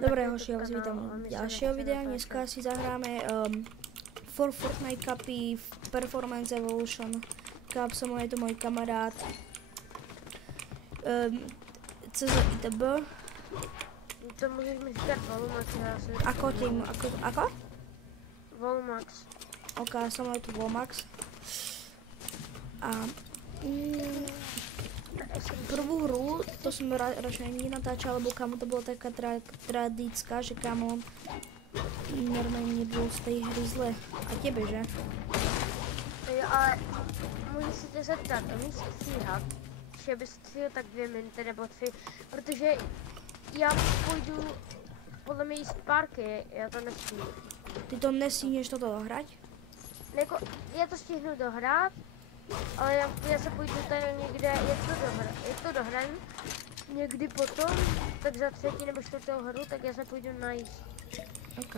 Dobré hoši, já vás vítám dalšího videa. Dneska si zahráme Fortnite Cupy v Performance Evolution Cup. Se mnou je to můj kamarád CZITB. To můžeš mi říkat Volumax, já si... Ako? Volumax. Ok, se mnou je to Volumax. A prvú hru, to som radšej nenatáčal, lebo kámo to bola taká tradická, že kámo normálne nebolo z tej hry zle. A tebe, že? Jo, ale můžu si tě zeptat, umíš stříhat? Že bys stříhl tak 2 minuty nebo 3, protože já půjdu podle mě jíst párky, já to nestihnu. Ty to nestihneš toto dohrať? Jako, já to stihnu dohrát, ale já se půjdu tady někde, jak to dohrajem, někdy potom, tak za 3. nebo 4. hru, tak já se půjdu najíst. Ok.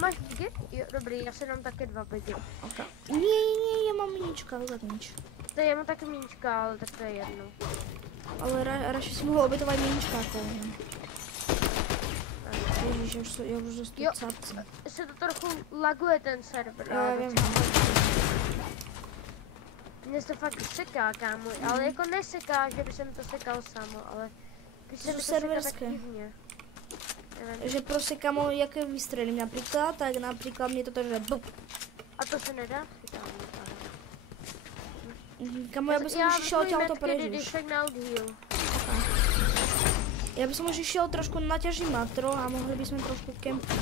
Máš bigy? Jo, dobrý, já se dám také 2 bigy. Ok. Nie, já mám minička, zadnič. To já mám taky minička, ale tak to je jedno. Ale radši si mohl obětovat minička, jako. Ježiš, já už dostanu capci. Se to trochu laguje ten server. Já vím. Mně se to fakt seká, kámo, ale jako neseká, že by se mi to sekalo samo, ale když se mi to seká tak divně. Že prostě kamo, jak vystřelím například, tak například mě to takže bup. A to se nedá? Kamo, já bych šel těm to prežíš. Já bych možná šel trošku naťažím matro a mohli bychom trošku kempat.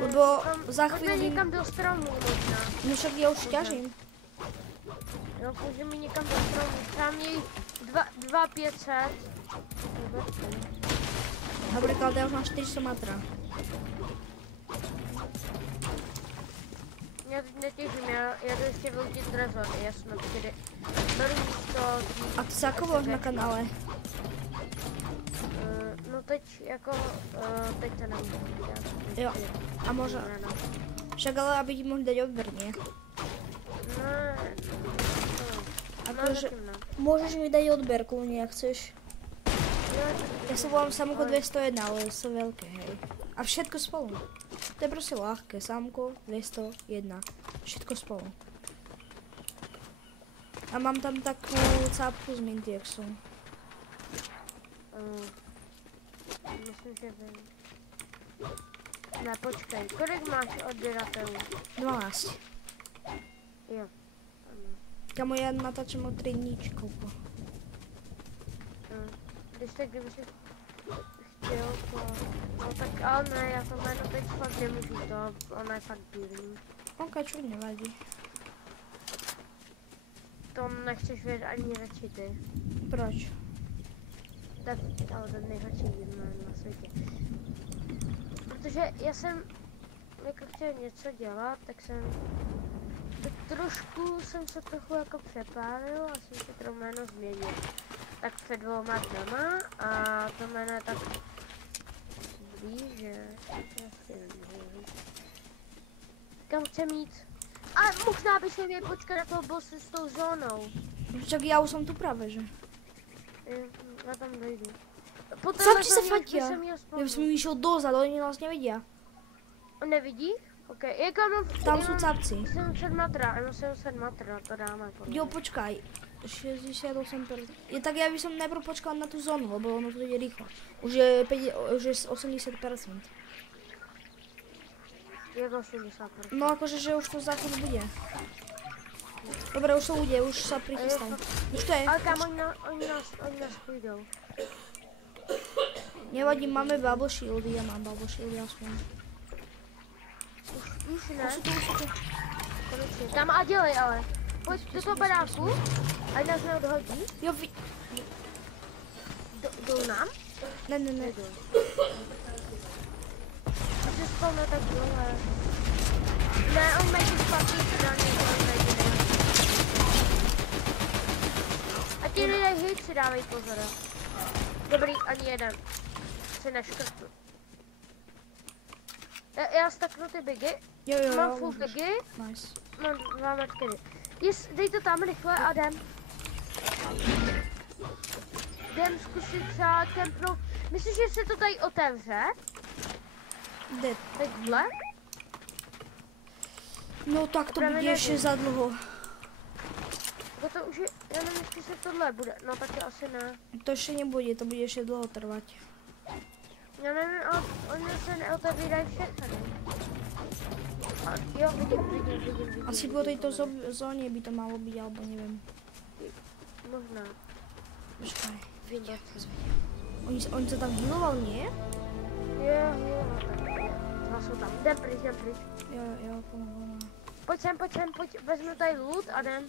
Lebo za chvíli... Pojďme někam do stromu možná. No však já už ťažím. No půjdeme někam do stromu, tam je 2500. Například já už mám 400 matra. Já teď netěžím, já jdu ještě využít drazor, jasno, protože beru místo... A ty se jako na kanále? No teď jako, teď to nemůžu dělat. Jo, a možná. Však ale aby ti mohli dát odber, nie? Akože, môžeš mi dať odberku, jak chceš. Ja sa volám Samko 201, ale sú veľké, hej. A všetko spolu. To je proste ľahké, Samko 201. Všetko spolu. A mám tam takú cápku z Mintexu. Myslím, že vím. Ne, počkej, kolik máš odběratelů? 12. Jo. Kamo, já natáčím o 3 dníčku. Když tak, kdyby si chtěl to... No tak, ale ne, já to jméno teď fakt nemůžu, to ono je fakt bílý. Ok, čo nevadí. To nechceš vědět ani radši ty. Proč? Tak, ale to nejhorší jméno na světě. Protože já jsem jako chtěl něco dělat, tak jsem... Trošku jsem se trochu jako přepálil a jsem si to jméno změnil. Tak před 2 dnama a to jméno je tak dobrý, že... Kam chce mít? A možná by se měl počkat na toho bossu s tou zónou. Však já už jsem tu právě, že? Já tam dojdu. Sám ti se fatia. Já bych mi šel dozadu, oni nás nevidí. On nevidí? OK, jako mám... Tam jsou cápci. 700 matra, ano 700 matra, to dáme. Jo, počkaj. 68%. Tak já bych najprv počkal na tu zónu, lebo ono to jde rýchlo. Už je 80%. Jak 80%? No akože, že už to za chvíli bude. Dobre, už to bude, už sa prichystaj. Už to je. Ale kam oni nás půjdou. Nevadí, máme bubble shieldy, já mám bubble shieldy aspoň. Už ne? Konečně. Tam a dělej ale. Pojď do toho baráku, ať nás neodhodí. Jo, Jdou nám? Ne. A se spawne tak dole. Ne, on mají tu špatný strany, on nejde. A ti lidé hit si dávají pozor. Dobrý, ani jeden. Si neškrtnu. Já staknu ty bigy. Jo, mám full bigy. Nice. Mám 2 medkiny. Dej to tam rychle a jdem. Jdem zkusit třeba kempnout. Myslíš, že se to tady otevře? Kde? Takhle? No tak to bude ještě za dlouho. To už je, já nevím, jestli se tohle bude, no tak asi ne. To ještě nebude, to bude ještě dlouho trvat. Já nevím, ale oni se neotevírají všechny. Jo, vidím. Asi po této zóně by to malo být, alebo nevím. Možná. Počkaj, viděl. On se tam healoval, nie? Jo, dva jsou tam. Jdem pryč. Jo, pomalu. Pojď sem, vezmu tady loot a jdem.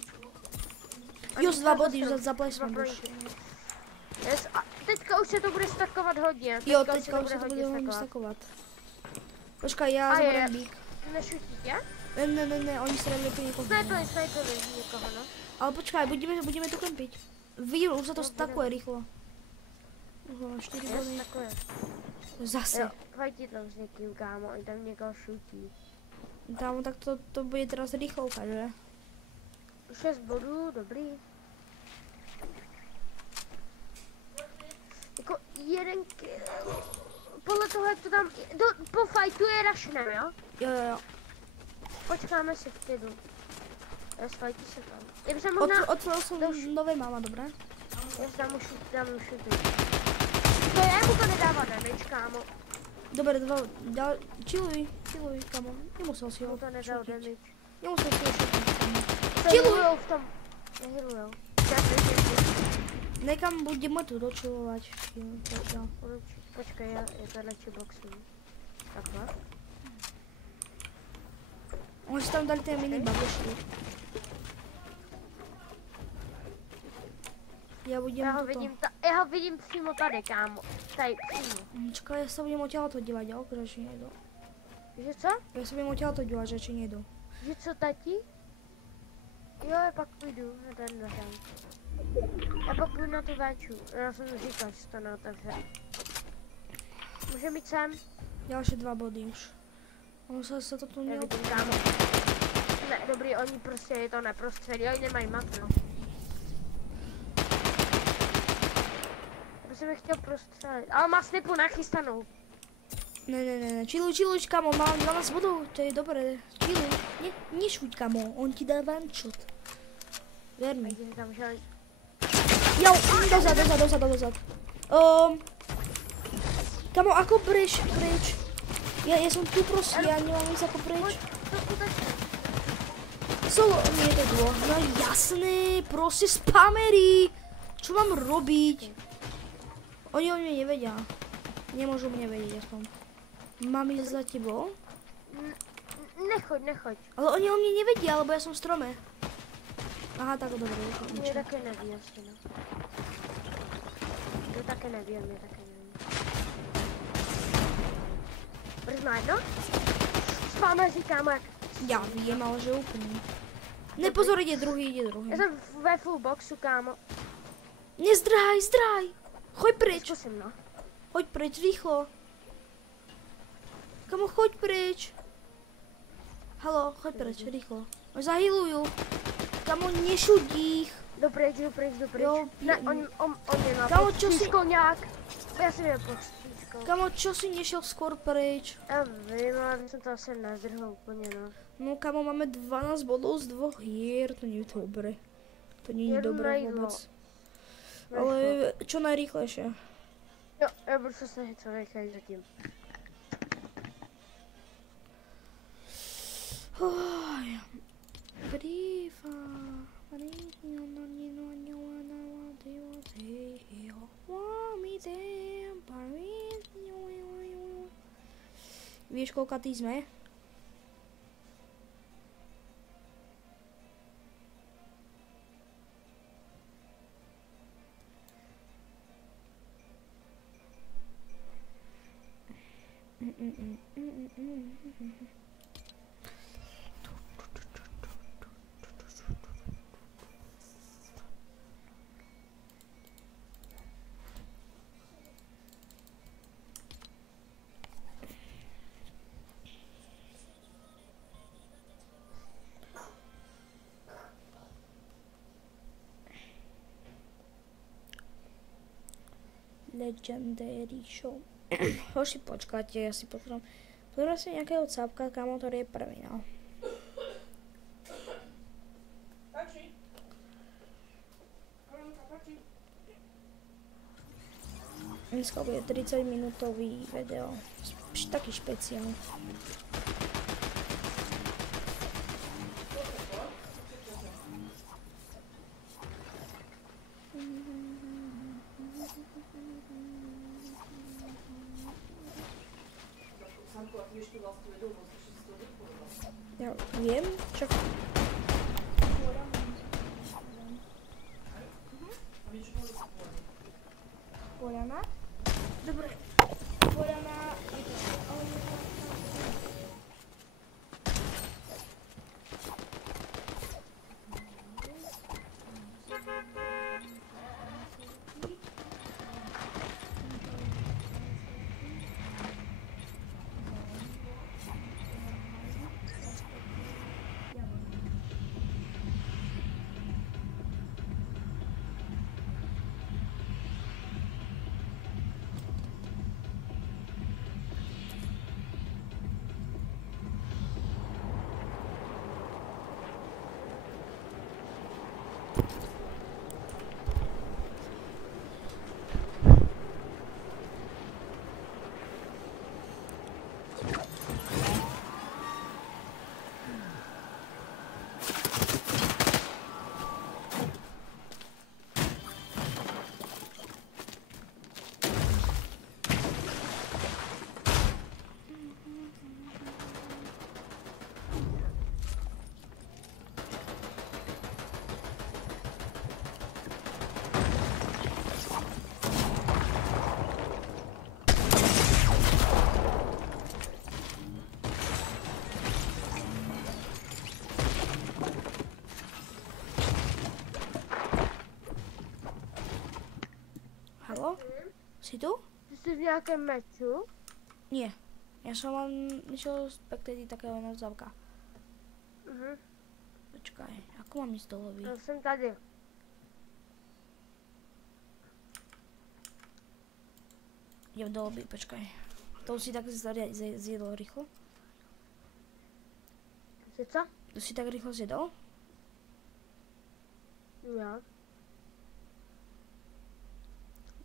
Just 2 body, zaplať jsme už. Yes, a teďka už se to bude stakovat hodně. Jo, teďka už se to bude hodně stakovat. Počkaj, já zaberem bík. Nešutí tě? Ne, oni se nevěděli někoho. Snajpili někoho, no. Ale počkaj, budeme tu kempit. Vidím, už se to stakuje rychlo. 4 body. Zase. Jo, hajdi tam s někým, kámo, oni tam někoho šutí. Kámo, tak to bude teraz rychlka, že? 6 bodů, dobrý. Jako jeden kill. Podle toho, jak to tam, po fightu je rushnem, jo? Jo. Počkáme si v klidu. Fighty se tam. Já bych možná... Otvoril jsem nové máma, dobré? Já si dám už ty. To je, mu to nedává damage, kámo. Dobré, chilluj, kámo. Nemusel si ho mu to nedal damage. Nemusel si ho šutit, kámo. Chillujou v tom. Nehillujou. Nekam budeme tu dočilovat. Počkej, je to lepší boxu. Takhle. Oni si tam dali ten mini babošky. Já ho vidím přímo tady, kámo. Tady přímo. Čekaj, já se budem odtěla to dělat, jo? Že nejdu. Že co? Já se budem odtěla to dělat, že nejdu. Že co, tati? Jo, já pak půjdu na ten zahrán. Já pak půjdu na tu véču. Já jsem říkal, že to neotevře. Může mít sem? Další 2 body už. On se to tu neotevře. Kámo. Ne, dobrý, oni prostě je to neprostředí, oni nemají makro. Prostě bych chtěl prostřelit, ale má snipu nachystanou. Ne, chilluj, kámo, mám 12 bodů, to je dobré, chilluj, nešuť, kámo, on ti dá one shot. Věr mi. Jo, dozad. Kámo, ako pryč. Ja som tu prostě, ja nemám nic ako pryč. Solo, nie je to dvo, no jasné, prostě spamery. Čo mám robiť? Oni o mne nevedia. Nemôžu mne vedieť aspoň. Mám ísť za tebou? Nechoď. Ale oni o mne nevedia, lebo ja som v strome. Aha, tak dobré. Mě také neví, ještě no. Mě také neví. Brzná jedno? Spáme říkám jak... Já vím, ale že úplně. Ne, pozor, jde druhý. Já jsem ve full boxu, kámo. Nezdrhaj. Choď pryč. Zkusím, no. Choď pryč, rýchlo. Kamo, choď pryč. Halo, choď pryč, rýchlo. Zahiluju. Kamo, nešudích. Dopryč. Jo, ne, on je na kamo, postříčko nějak. Já si jde postříčko. Kamo, čo si nešel skôr pryč? Já vím, ale jsem to asi nezdrhl úplně, no. No, kamo, máme 12 bodů z 2 hier, to není dobré. To není dobré vůbec. Ale čo najrýchlejšie. Jo, já budu se snažit co nejrychleji zatím. Víš, koľkatý sme? Legendary Show. Hoši, počkáte, ja si pozriem. Pozriem si nejakého cápka, kamo, ktorý je prvý, no. Dneska bude 30 minútový video. Taký špeciál. Ja viem, čo... Poľana? Dobre. Poľana... Haló? Si tu? Ty jsi v nějakém meču? Nie. Ja som len išiel z Backdady takého navzávka. Počkaj, ako mám ísť do lobby? Já jsem tady. Idem do lobby, počkaj. To si tak zjedol rýchlo? Jsi co? To si tak rýchlo zjedol? Já.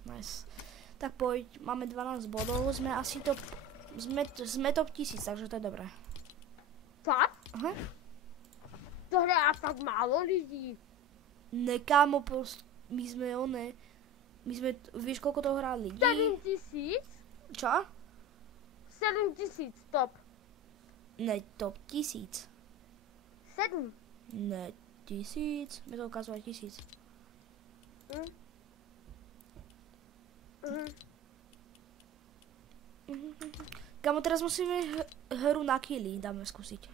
Nice. Tak poď, máme 12 bodov, sme asi top... Sme top 1000, takže to je dobré. Fakt? Aha. To hrá tak málo lidí. Ne, kámo, prost, my sme one... My sme, vieš koľko to hrá lidí? 7000? Čo? 7000 top. Ne, top 1000. 7. Ne, 1000. Bude to ukazovať 1000. Kámo, teraz musíme hru na killy, dáme skúsiť.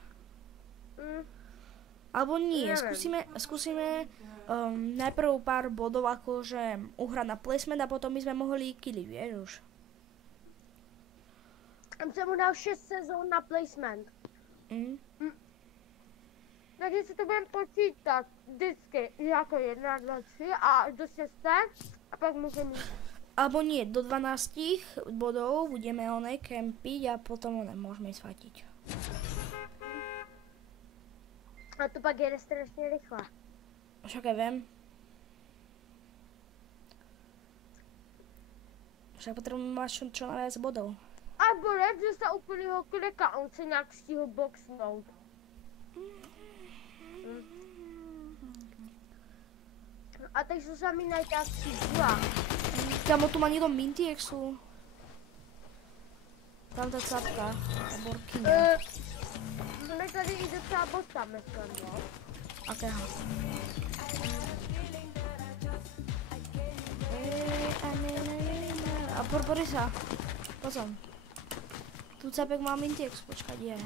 Alebo nie, skúsime najprv pár bodov akože uhrať na placement a potom by sme mohli killy, vieš už. Já jsem mu dal 6 sezón na placement. Takže si to budeme počítat vždycky jako 1, 2, 3 a do 6 a pak můžeme jít. Alebo nie, do 12 bodov budeme kempiť a potom môžeme ísť fatiť. A to pak jede strašně rychle. Však ja viem. Však potrebujem mať čo najviac bodov. A bolec, že se úplného klika, on se nějak stihl boxnout. A teď jsou sami najtáčí dva. Kámo, tu má niekto minty, jak sú? Tam tá capka, tá borkyňa. My tady i docela bota, myslím, no. Akého? A poď sa. Pozom. Tu capek má minty, jak sú, počkať, je.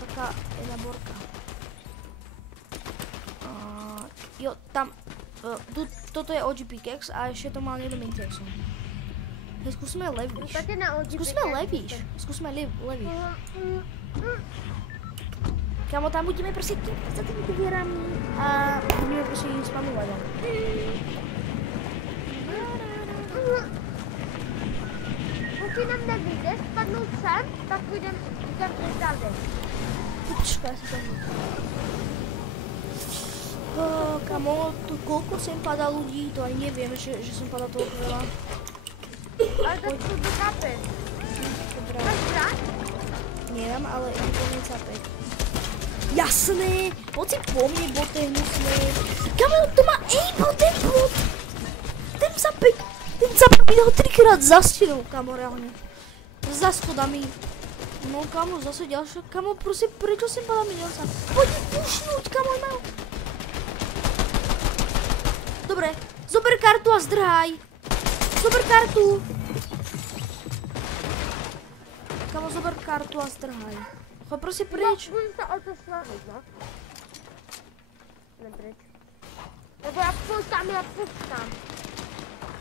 Taká jedna borka. Jo, tam, toto je OG pickaxe a ešte to má niekto mintexu. Hej, skúsme levíš. Skúsme levíš. Kámo, tam budeme prostě za těmi dvěrami a budeme prostě spamovat. Pokud nám nevyjde spadnout sem, tak jdem tady. Počkej, já si to můžu. Kámo, koľko sem padá ľudí, to ani neviem, že sem padá toľko veľa. Ale to sú do kapy. Dobrá. Máš brať? Neviem, ale idem po mne capek. Jasné, poď si po mne, bote hnusné. Kámo, to má aimbot, ten bot. Ten zapek mi dal 3-krát za stenu, kámo, reálne. Za schodami. No, kámo, zase ďalšie. Kámo, prosím, prečo sem padá minionca? Poď mi pušnúť, kámo, mal. Dobre, zober kartu a zdrhaj. Zober kartu. Kámo, zober kartu a zdrhaj. Choď prosím preč. No, můžu se o to snažit, no. Jdem pryč. Nebo já puštám.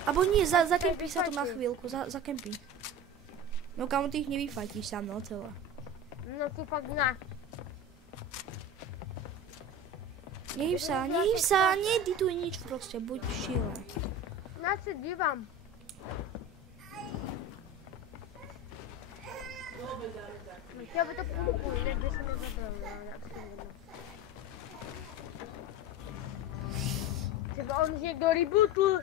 Abo nie, zakempí sa tu na chvíľku, zakempí. No kámo, ty ich nevyfatíš sám, no celé. No to fakt ne. Nehyb sa, needituj nič proste, buď šíle. Já se dívám. Chtěl by to půlku, jinak by se nezabral, jak se nevím. Třeba on už někdo rebootl.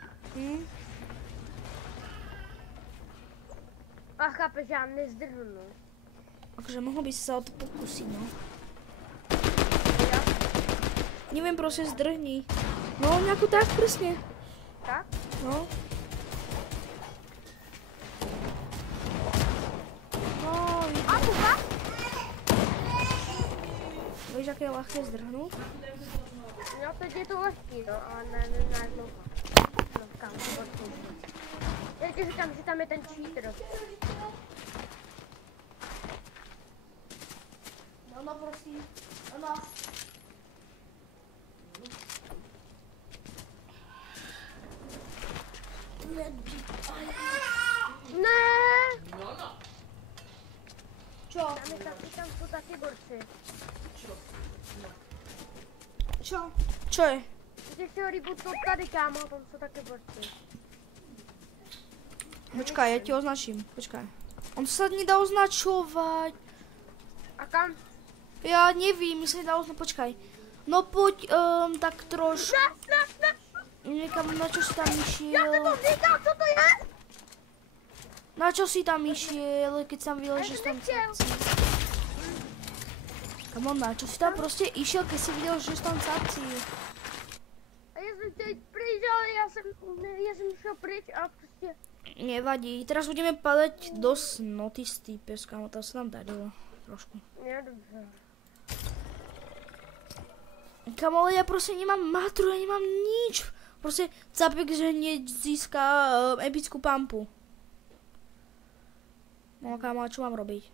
A chápeš, já nezdrhnu. Akože mohol by si sa o to pokúsiť, no. Ja? Neviem, proste zdrhni. No, nejako tak, presne. Tak? No. No, A kuka? vieš, aké je ľahké zdrhnúť? No, teď je to lehký, no, ale ne dlouho. No, kam to odpůjdu. Já ti říkám, že tam je ten cheater. No, prosím. No. Ne! Čo? Tam jsou taky borci. Čo? Čo je? Když se ho rebootnul tady, kámo, tam jsou taky borci. Počkaj, ja ti označím. Počkaj. On sa nedá označovať. A kam? Ja nevím, mi sa nedá označovať. Počkaj. No poď tak trošku. Ne! Niekam, na čo si tam Já se išiel? to říkal, co to je? Na čo si tam išiel, keď tam vyležíš Ja som tam nechtěl. capci? Come on, na čo si tam proste išiel, keď si videl, že sú tam capci? A já jsem teď pryč, ale já jsem šel pryč a prostě... Nevadí, teraz budeme padať do snoty z týpes, kámo, tam sa nám darilo. Trošku. Je dobře. Kámo, ale ja proste nemám matru, ja nemám nič. Proste capek, že hneď získa epickú pampu. No kámo, a čo mám robiť?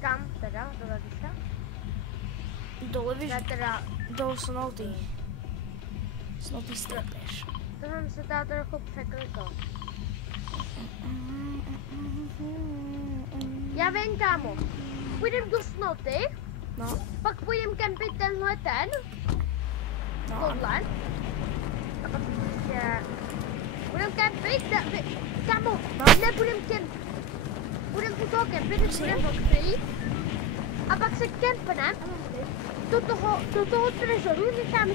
Kam teda? Do Leviša? Dole, víš, Ne teda, do snoty. Snoty strapeš. to jsem se dá trochu překlikl. Já vím, kámo. Půjdem do snoty No. Pak půjdem kempit tenhle ten. No. Tohle. A pak prostě... Budem kempit, kámo, nebudem kempit. Budem u toho kempit, budem odkryt. A pak se kempnem do toho trezoru, necháme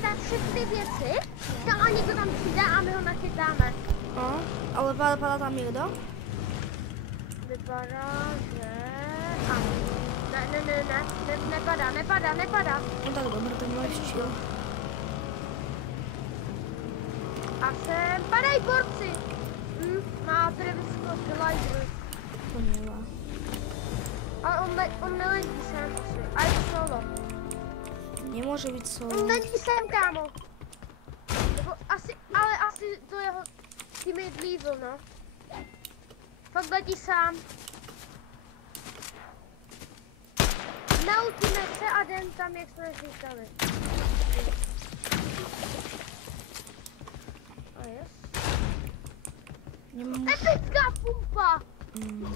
tam všechny věci, a někdo tam přijde a my ho nachytáme. No, ale padá tam někdo? Vypadá, že... Ne, nepadá. No tak dobře, to máš chill. A sem padají borci. Má Trevisko glider. To nevá. Ale on neletí sem asi. A je solo. Nemůže být solo. On letí sem, kámo. Ale asi to jeho teammate level, no. Fakt letí sám. Nautíme se a jdem tam, jak jsme říkali. A yes. Epická pumpa!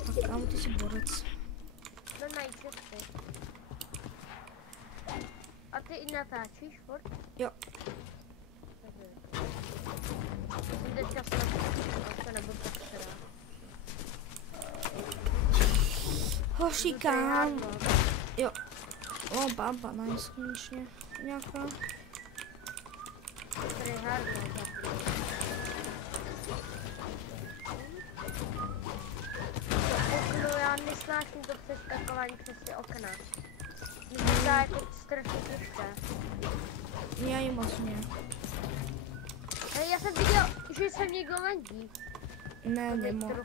Tak kámo, ty jsi borec. Jdem najít cesty. A ty i natáčíš furt? Jo. Jsem teďka se nebudu tak stará. Hoší kámo. Jo. O, bamba, nice, konečně. Nějaká. Tady je hardno. Okno, já nesnáším to přeskakování přes ty okna. Mě to dá jako strašně těžké. Já jim moc ne. Já jsem viděl, že jsem někdo landí. Ne, nemohl.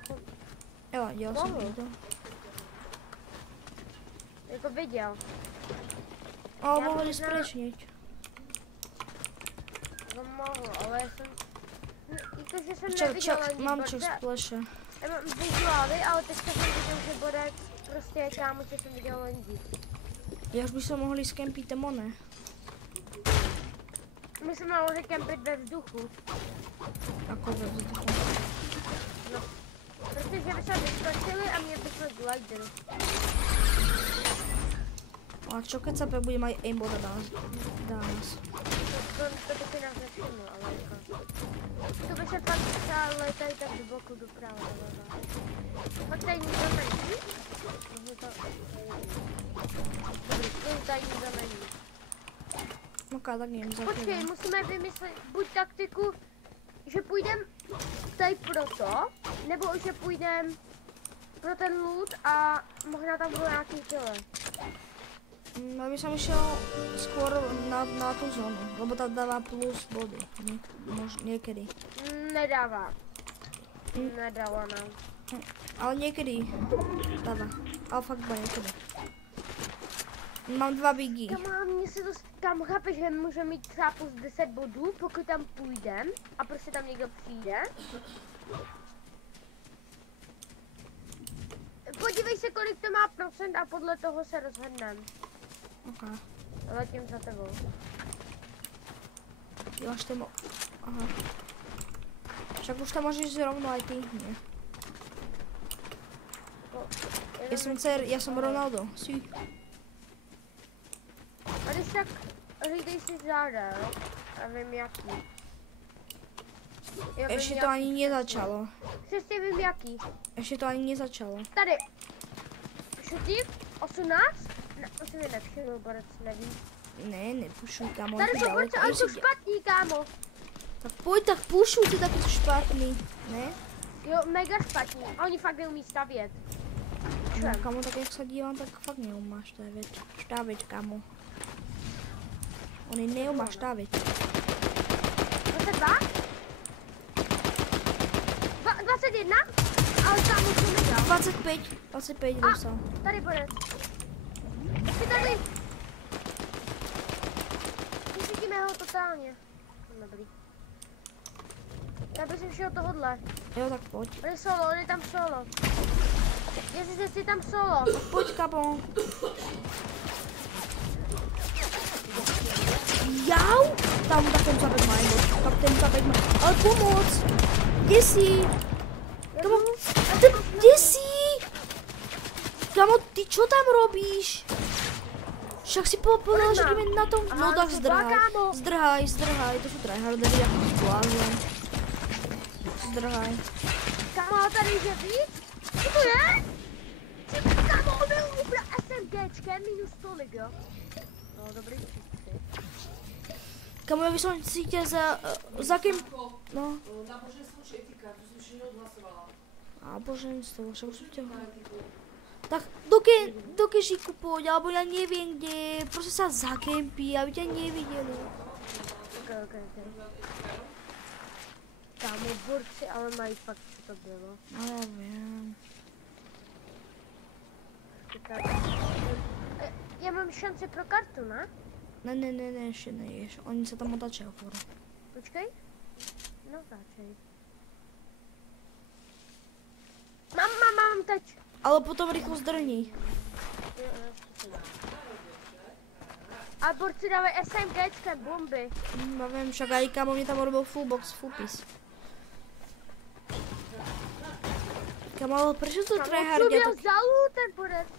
Jo, dělal jsem to. Jako viděl. O, mohli sprečnit. No mohl, ale já jsem... Jakože jsem neviděl landí, mám čas spleše. Já mám vizuály, ale teďka jsem viděl, že Bodek prostě je kámo, že jsem viděl landí. Jak by se mohli skempit temone? My jsme mohli kempit ve vzduchu. Jako ve vzduchu? No, protože by se vyskočili a mě by se glider. A čo keď sa bude mať aimboda dá nás? To by si nás nevšiml, ale jako... To by se fakt třeba letají tak do boku doprava. Fakt tady nikdo není? Dobrý, tady nikdo není. No tak nevím, za počkej, musíme vymyslet buď taktiku, že půjdeme tady pro to, nebo že půjdeme pro ten loot a možná tam budou nějaký killer. No by som išiel skôr na tú zónu, lebo tá dáva plus body, niekedy. Nedává. Nedává nám. Ale niekedy dáva, ale fakt iba niekedy. Mám 2 bigy. Kam chápeš, že můžeme mít třeba plus 10 bodů, pokud tam půjdem a prostě tam někdo přijde. Podívej se, kolik to má procent a podle toho se rozhodneme. Ok. Letím za tebou. Jo, až to aha. Však už tam môžeš rovno aj ty, nie? Ja som Ronaldo, si. A když tak hlídej si záda, jo? A vím jaký. Ešte to ani nezačalo. Přesně vím jaký. Ešte to ani nezačalo. Tady. Šutím? 18? Ne, to si mi nevšiml, borec, nevím. Ne, nepušuj, kámo. Tady jsou borce, ale jsou špatný, kámo. Tak pojď, tak pušuj, ty taky jsou špatný, ne? Jo, mega špatný. A oni fakt neumí stavět. No, kámo, tak jak se dívám, tak fakt neumáš štávět, kámo. Oni neumáš štávět. 22? 21? Ale tam už to nedal. 25 dostal. Tady borec. Jsi tady. Vyšítíme ho totálně. Dobrý. Já bych šel tohodle. Jo, tak pojď. On je tam solo. Jestli jsi tam solo. Tak pojď, kámo. Jau! Tam tak ten capek má, tak ten capek má. Ale pomoc! Kde jsi? Kde jsi? Kamo, ty čo tam robíš? Však si povedal, že ideme na tom... No tak zdrhaj. Zdrhaj, to sú tryhardery, ako blázon. Zdrhaj. Kamo, tady je víc? Co to je? Kamo, on byl úplně SMGčkem minus tolik, jo? No, dobrý příklad. Kamo, ja by som si ťa za kým... No. Náboženstvo či etika, to som všetko odhlasovala. Náboženstvo, však už som ťa... Tak do kežíku poď, alebo ja neviem kde, proste sa zakempí, aby ťa nevideli. Ok. Kámo, borci ale mají fakt, co to bylo. No ja viem. Já mám šanci pro kartu, ne? Ne, ešte neješ. Oni sa tam otáčajú skoro. Počkej. No, otáčej. Mám teď. Ale potom rýchlo zdrhni. A borci dávají SMGčkem bomby. Ja viem, však aj kamo mne tam robil full box, full piece. Kamo, ale prečo to tryhardia tak... Vzal ten borec.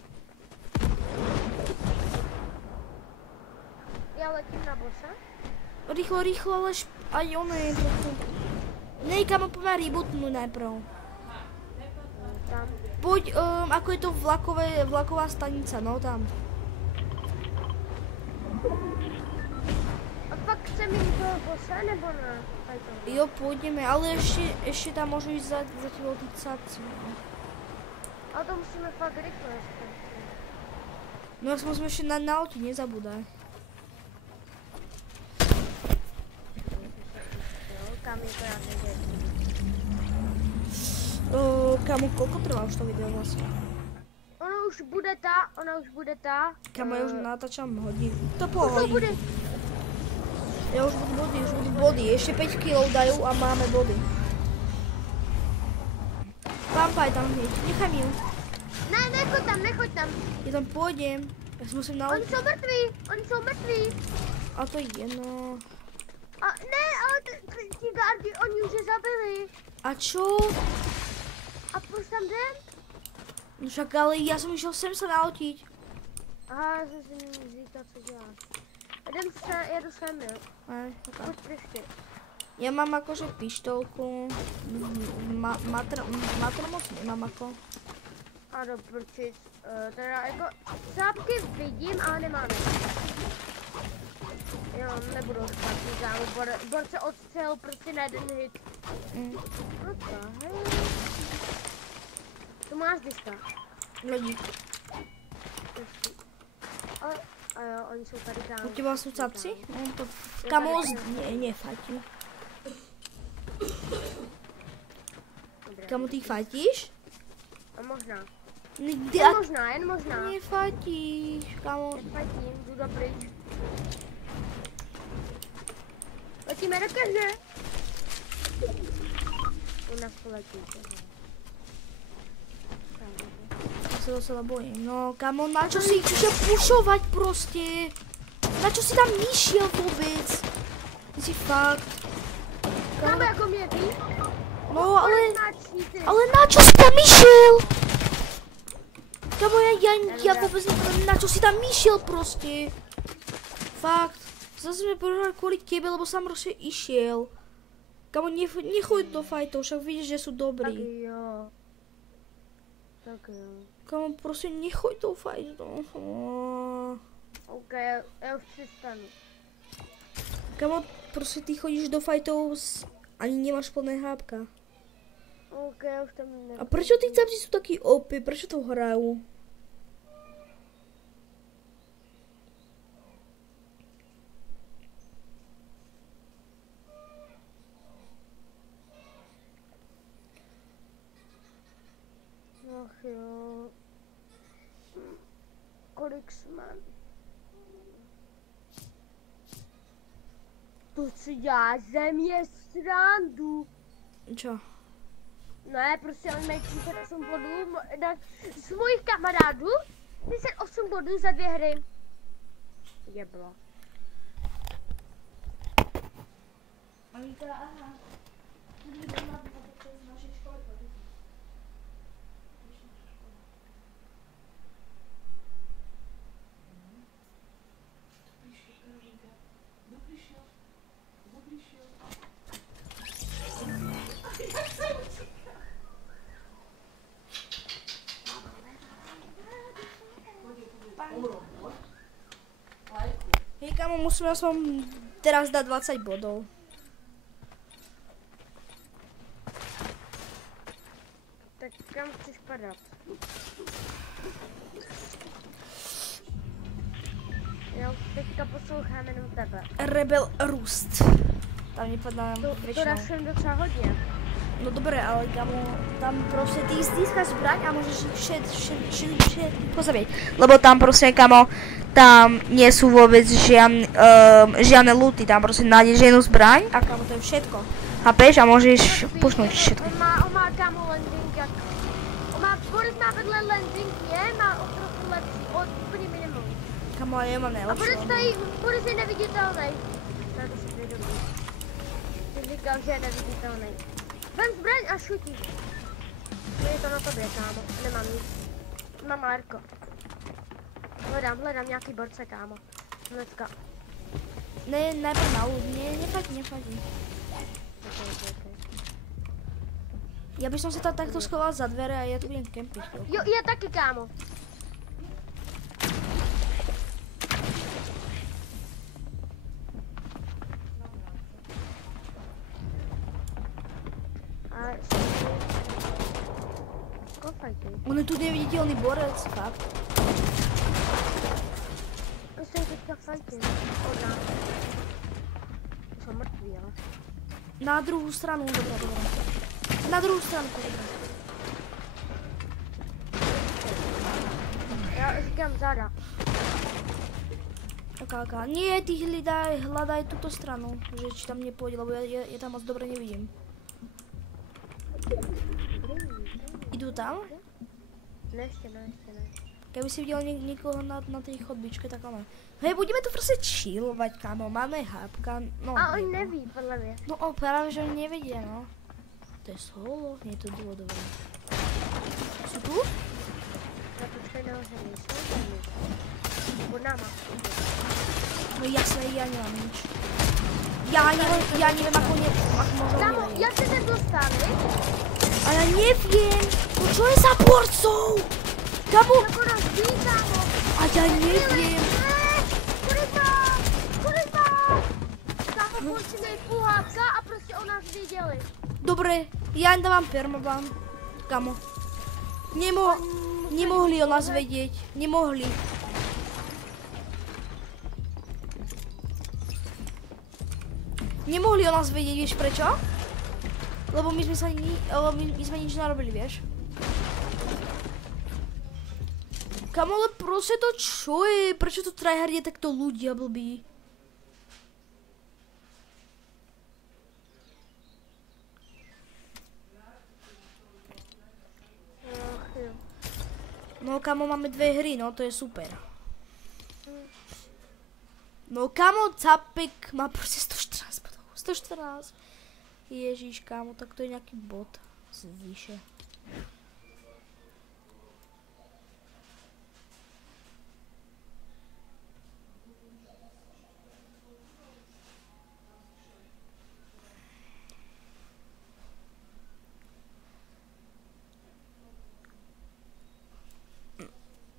Já letím na bossa. Rýchlo, ale aj ono je trochu... Nej, kamo, poďme rebootnúť najprv. Tam. Poď, ako je to vlaková stanica, no tam. A pak chceme jít do bossa, nebo ne? Jo, pôjdeme, ale ešte tam môžu ísť za tebou tí capci. Ale to musíme fakt rýchlo. No ja som musím ešte na auto, nezabúdaj. Kam je to, ja neviem. Kamo, koľko trvá už to video vlastne? Ona už bude tá. Kamo, ja už natáčam hodinu. To pol hodiny. Ja už budú body, ešte 5 kg dajú a máme body. Pampaj tam hneď, nechaj mi ju. Ne, nechoď tam. Ja tam pôjdem, ja si musím Oni jsou mrtví. A to je jedno. A ne, ale ti gardi, oni už je zabili. A čo? A proč tam jdem? No však ale ja som išiel sem sa nautiť. Aha, já jsem si říkal, co děláš. Jedu sem, jo. Pojď ještě. Ja mám akože pištolku. Matr moc nemám ako. A doprčic. Teda jako zápky vidím, ale nemám. Jo, nebudu špatný kámo, borce odstřel prostě na jeden hit. No to, hej. Tu máš diska. Lodí. Ale, a jo, oni jsou tady kámo. U teba sú capci? Kamo, nie fajti. Kamo, ty fajtíš? A možná. Jen možná. Nefajtíš, kamo. Nefajtím, jdu dopryč. Letíme do keře. U nás poletí. Ja sa docela bojím. No, kamo, na čo si išiel pušovať proste? Na čo si tam išiel vôbec? Ty si fakt. Kamo, ako mě ví? No, ale na čo si tam išiel? Kamo, ja vôbec neviem, na čo si tam išiel proste. Fakt. Zase sme prohrali kvôli tebe, lebo som proste išiel. Kamo, nechoď do fajtov, však vidíš, že sú dobrí. Tak jo. Kamo, proste nechoď do fajtov. OK, ja už přestanu. Kamo, proste ty chodíš do fajtov, ani nemáš plné hápka. OK, ja už tam neviem. A prečo tí capci sú takí OP? Prečo to hrajú? Ach jo. Kolik mám? To si dělá země srandu. Čo? Ne, prostě on mají 38 bodů, z mojich kamarádů 38 bodů za 2 hry. Jebla. Maminka, aha. Kamo, musím aspoň teraz dať 20 bodov. Tak kam chceš padat? Jo, teďka poslouchám jenom tebe. Rebel Roost. Tam nepadá To většinou. rašujem docela hodně. No dobré, ale kamo, tam prostě ty získáš zbraň a můžeš všetko zabít. Lebo tam prostě, kamo, tam nie sú vôbec žiadne looty, tam prostě nájdeš jednu zbraň a kamo, to je všetko. Chápeš? A môžeš pušnúť všetko. On má kamo landing jak... Boris má vedle landing, má o trochu lepší, úplně minimum. Kamo, ale ja mám A najlepší. Boris je neviditelný. To si nedobrý. Ty říkal, že je neviditelný. Vem zbraň a šutí. Je to na tobě, kámo. Nemám nic. Mám Marko. Hledám nějaký borce, kámo. Hnedka. Ne, najprv na loot, nefadí. Okay. Ja by som sa tam takto schoval za dvere a ja tu budem kempiť. Jo, já taky, kámo. Kopajte. On je tu neviditeľný borec, fakt. Prostě je teďka fajtím. Od nás. Jsou mrtví, ale. Na druhou stranu, dobré. Na druhou stranu, dobré. Já říkám záda. Ok. Nie, ty hľadaj túto stranu, že či tam nepôjde, lebo ja tam moc dobre nevidím. Idú tam? Ne, ještě ne. Keby si videl někoho na té chodbičke, tak máme. Hej, budeme tu prostě chillovať, kámo, máme hápka, no. A on neví, podle mě. No, právě, že oni nevidí, no. To je solo, nie to bylo dobré. Jsou tu? Já počkej nahoře, nejsou. Pod náma. No jasné, já nemám nič. Já nevím, ako možno Kámo, nevím. jak se sem dostal, A já nevím, no čo je za borcov? Kámo, Jako nás ví, kámo. a já nevím. Kurva! Kámo, musíme jít půhátka a prostě o nás viděli. Dobré, já tam mám permaban. Kámo. Nemohli o nás vedieť. Nemohli. Nemohli o nás vedieť, vieš prečo? Lebo my sme nič narobili, vieš? Kamo, ale proste to čo je? Prečo to tryhard je takto ľudia blbí? No kamo, máme 2 hry, no to je super. No kamo, Capek má prostě 114 bodů. 114. Ježíš, kámo, tak to je nějaký bod z výše.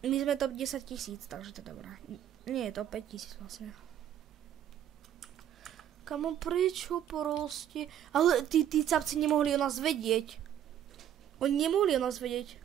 My jsme top 10 000, takže to je dobré. Nie, to 5 000 vlastně. Kamo, prečo prostě? Ale ty capci nemohli o nás vedieť. Oni nemohli o nás vedieť.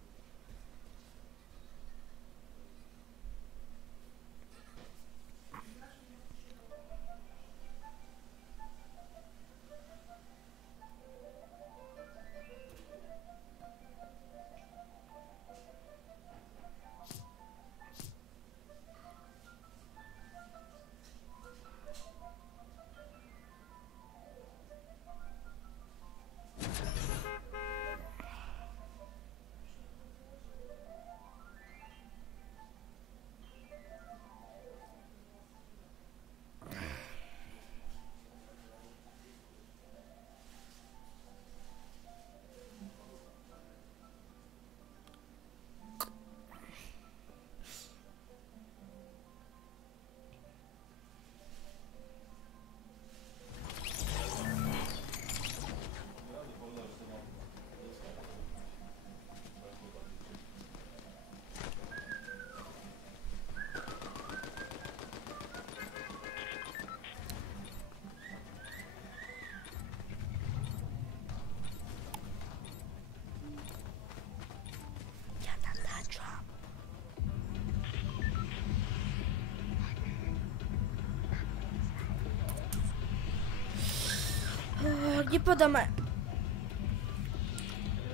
Kde podáme?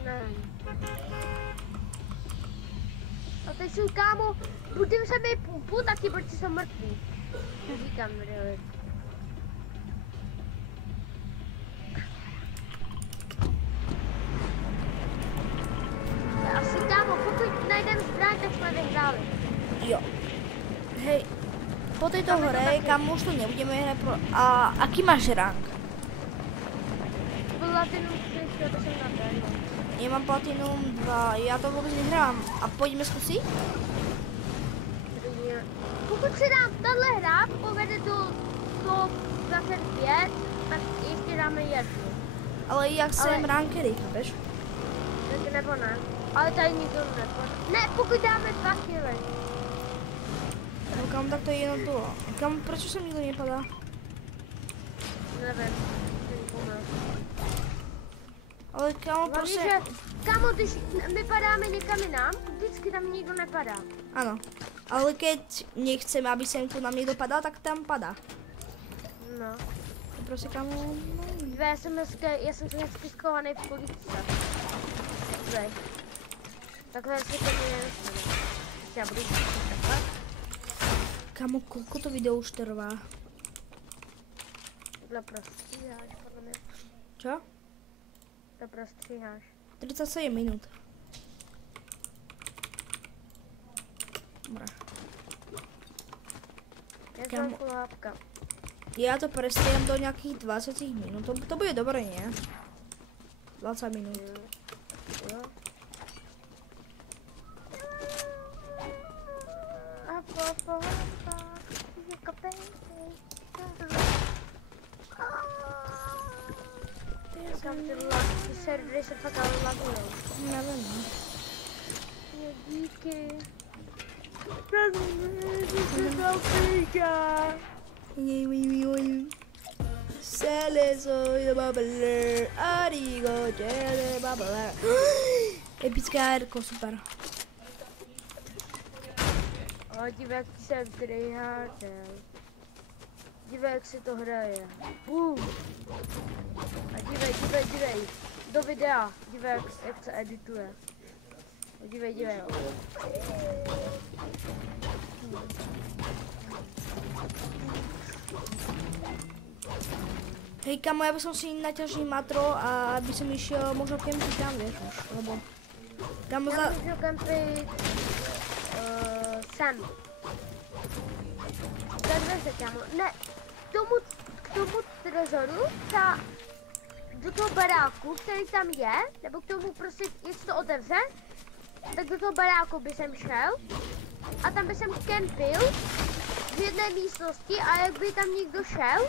Nevím. A teď jsou kámo, budím se mi půl taky, protože jsem mrtvý. Říkám, really. Asi kámo, pokud najdem zbraň, tak jsme vyhráli. Jo. Hej, po této hře, kam už to nebudeme hrát pro... A aký máš rank? Platinum 3, to jsem nabrál. Já mám Platinum 2, já to vůbec nehrám. A pojďme zkusit? Pokud se nám tahle hra povede do 25, tak ještě dáme jednu. Ale jak jsem rankedy, chápeš? Tak nebo ne. Ale tady nikdo nepadá. Ne, pokud dáme 2 killy. No kam, tak to je jenom to. Kam, proč sem nikdo nepadá? Nevím. Ale kámo, prostě... Že, kámo, když my padáme někam jinam, vždycky tam nikdo nepadá. Ano. Ale keď nechceme, aby sem tu nám někdo padal, tak tam padá. No. Prostě kámo... Já jsem se hezky schovaný v políčce. Takhle se to mě já budu takhle. Kámo, koľko to video už trvá? Takhle prostříháš, podle mě. Čo? To prostříháš. 37 minut. Dobre. Já Kámo. jsem kulápka. Ja to prestriem do nejakých 20 minút. To bude dobré, nie? 20 minút. Jo. Kam ty servery se fakt ale lagujou. Nevím, no. Díky. Sale soy de Babeler, arigo, de Babeler. Epická Erko, super. O, dívej, jak jsem tryhardel. Dívej, jak si to hraje. A dívej. Do videa. Dívej, jak se edituje. Dívej. Hej kamo, ja by som si naťažil matro a by som išiel možno kempiť tam, vieš už, lebo... Kamo Já můžu kempit sem. Takhle se kámo. Ne, k tomu trezoru, do toho baráku, který tam je, nebo k tomu prostě, jestli to otevře, tak do toho baráku by jsem šel a tam by jsem kempil v jedné místnosti a jak by tam někdo šel,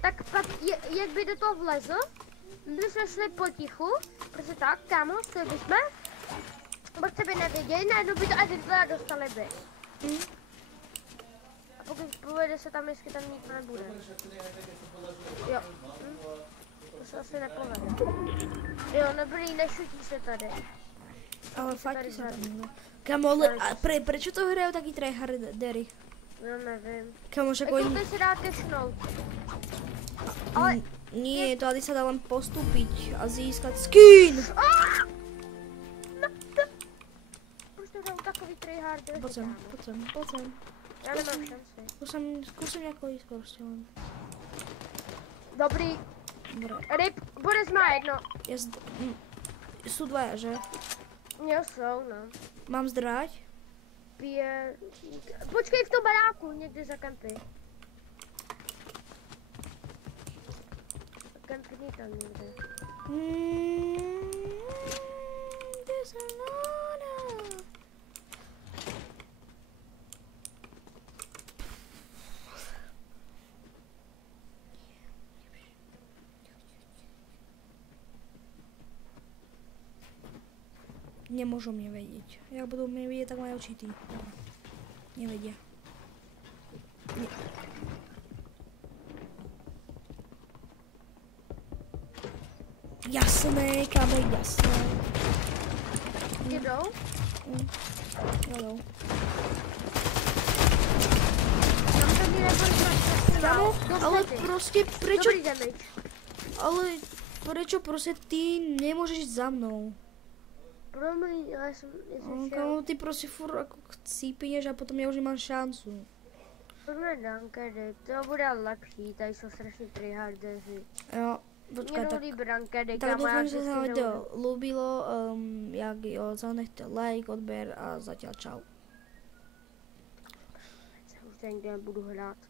tak pak, jak by do toho vlezl, my jsme šli potichu, prostě tak, kámo, stojili jsme, pak se by nevěděli, najednou by to editli a dostali by. A pokud povede se tam, jestli tam nikdo nebude. Jo. To se asi nepovede. Jo, dobrý, nešutí se tady. Ale fakt sa tam nikto. Kamo, ale prečo to hrajú takí tryhardery? No nevím. Kamo, však Jako oni... by se dá cashnout. Ale... Nie, to tady sa dá len postúpiť a získať skin! Už to hrajou takový tryharder. Poď sem. Já nemám šanci. Skúsim nejako ísť proste len. Dobrý. Dobre. Ryb, bude má jedno. Sú dvaja, že? Jo, jsou, no. Mám zdráť? Počkej v tom baráku, někde za kempy. Kempy tam někde. Nemôžu mě vedieť. Jak budú mě vedieť, tak majú cheaty. Nevedia. Jasné, kámo, jasné. Jdou? Jdou. Tam to mi nebude. Kámo, ale prostě prečo... Dobrý damage. Ale prečo proste ty nemôžeš ísť za mnou? Promiň, ja som šel. Kamo, ty proste furt ako chcípneš a potom ja už nemám šancu. Poďme rankedy, to bude lepší, tady jsou strašně tryhardeři. Jo, počkaj, tak... Mně rankedy, Tak dúfam, že sa vám video ľúbilo, jak jo, zanechte like, odber a zatiaľ čau. Už tady nebudu hrát.